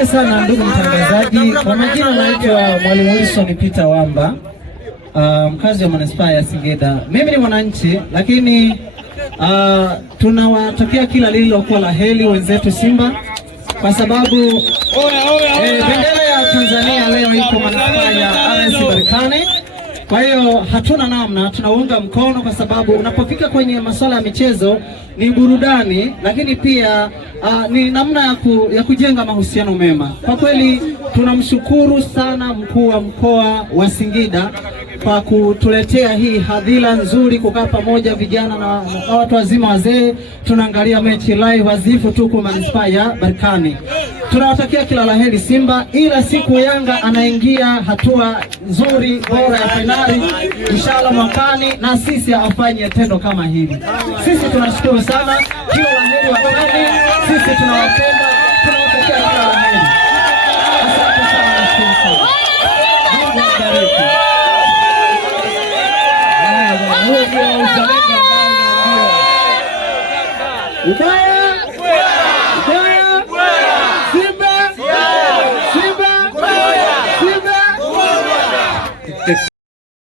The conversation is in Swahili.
Asante sana ndugu mtangazaji. Kwa majina naitwa Mwalimu Wilson Peter Wamba, mkazi wa manispaa ya Singida. Mimi ni mwananchi, lakini tunawatakia kila lililokuwa la heri wenzetu Simba, kwa sababu bendera ya Tanzania leo iko manispaa ya RS Berkane. Kwa hiyo hatuna namna, tunaunga mkono, kwa sababu unapofika kwenye masuala ya michezo ni burudani, lakini pia ni namna ya kujenga mahusiano mema. Kwa kweli tunamshukuru sana mkuu wa mkoa wa Singida kwa kutuletea hii hadhira nzuri, kukaa pamoja vijana na watu wazima, wazee, tunaangalia mechi live wazifu tuko manispaa ya Berkane. Tunawatakia kila laheri Simba, ila siku Yanga anaingia hatua nzuri bora ya finali inshallah mwakani, na sisi afanye tendo kama hili. Sisi tunashukuru sana, kila laheri wakani, sisi tunawapenda, tunawatakia kila laheri. Asante sana, nashukuru sana. Ubaya